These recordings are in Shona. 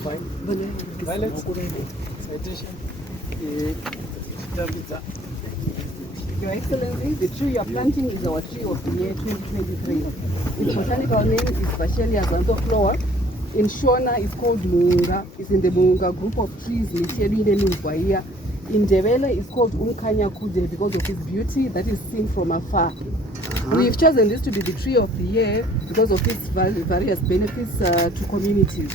fine. Violets. Citation. Your Excellency, the tree you are planting is our tree of the year 2023. Its botanical name is Vachellia xanthoflora. In Shona, it's called muunga. It's in the muunga group of trees. In IsiNdebele, it's called umkhanyakude because of its beauty that is seen from afar. We've chosen this to be the tree of the year because of its various benefits to communities.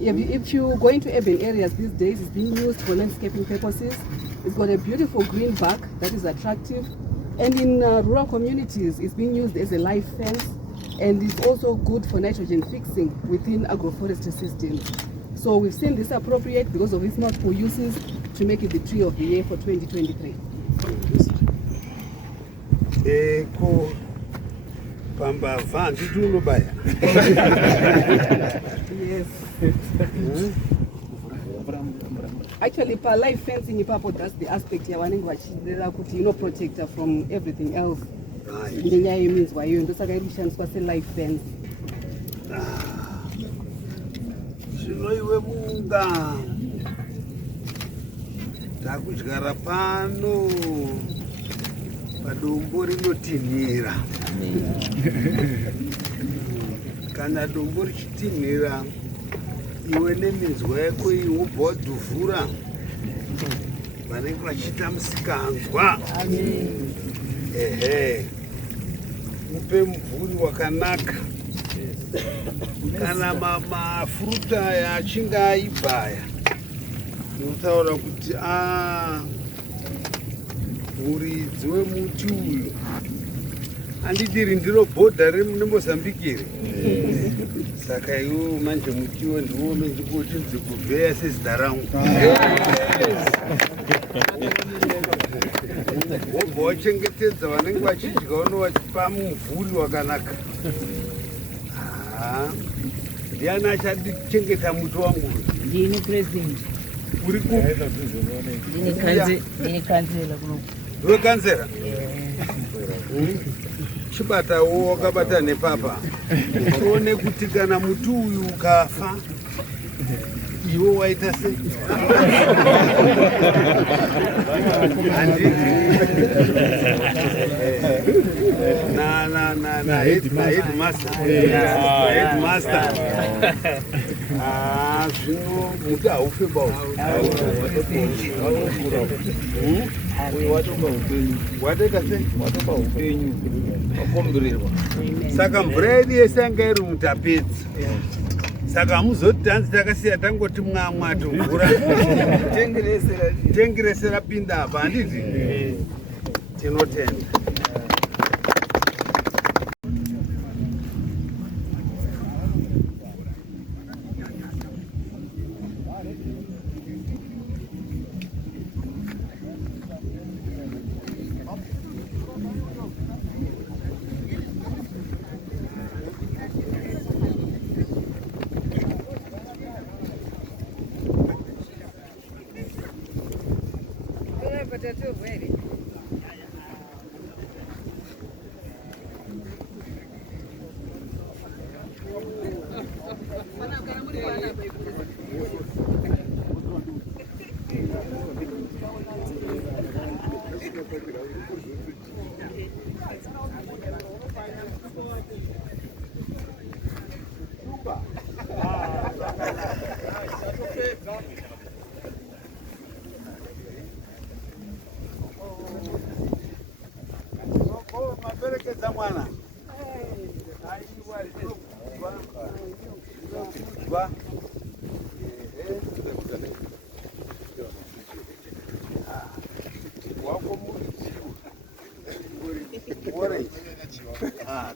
If you go into urban areas these days, it's being used for landscaping purposes. It's got a beautiful green bark that is attractive. And in rural communities, it's being used as a live fence, and it's also good for nitrogen fixing within agroforestry systems. So we've seen this appropriate because of its multiple uses to make it the tree of the year for 2023. Yes. Actually, per live fencing, that's the aspect here. Protect her from everything else. The means why you was a live fence. Domborutinhira. Kana domborutinhira iwe neminzwa yako iwobhodhuvhura vanenge vachita musikanzwa. Ehe, upe mvuri wakanaka. Kana mafuruta aya achinge aibhaya unotaura kuti muridzi wemuti uyu andidiri ndiro bhodha reMozambique iri. Saka iwo manje muti uyu ndiwo unonzi kuvheya sezita rangu. Wobva wachengetedza vanenge vachidya unovachipa mumvuri wakanaka. Ndiani achachengeta muti wangu? Ndini president. Uri ku? Ndini kanzela kuno. Ndiwe kanzera? Chibatawo wakabata nepapa. Uone kuti kana muti uyu ukafa iwo waita sei? Na headmaster. Zvino muti haufe bawo. Wateka sei? Watopa upenyu. Wakombererwa. Saka mvura yedu yese yanga iri mutapedzi. Saka hamuzoti tanzi takasiya tangoti mwamwato mvura tengerese rapinda apa handiti? Tinotenda.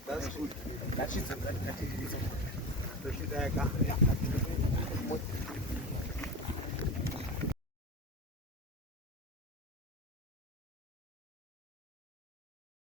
That's good. That's it.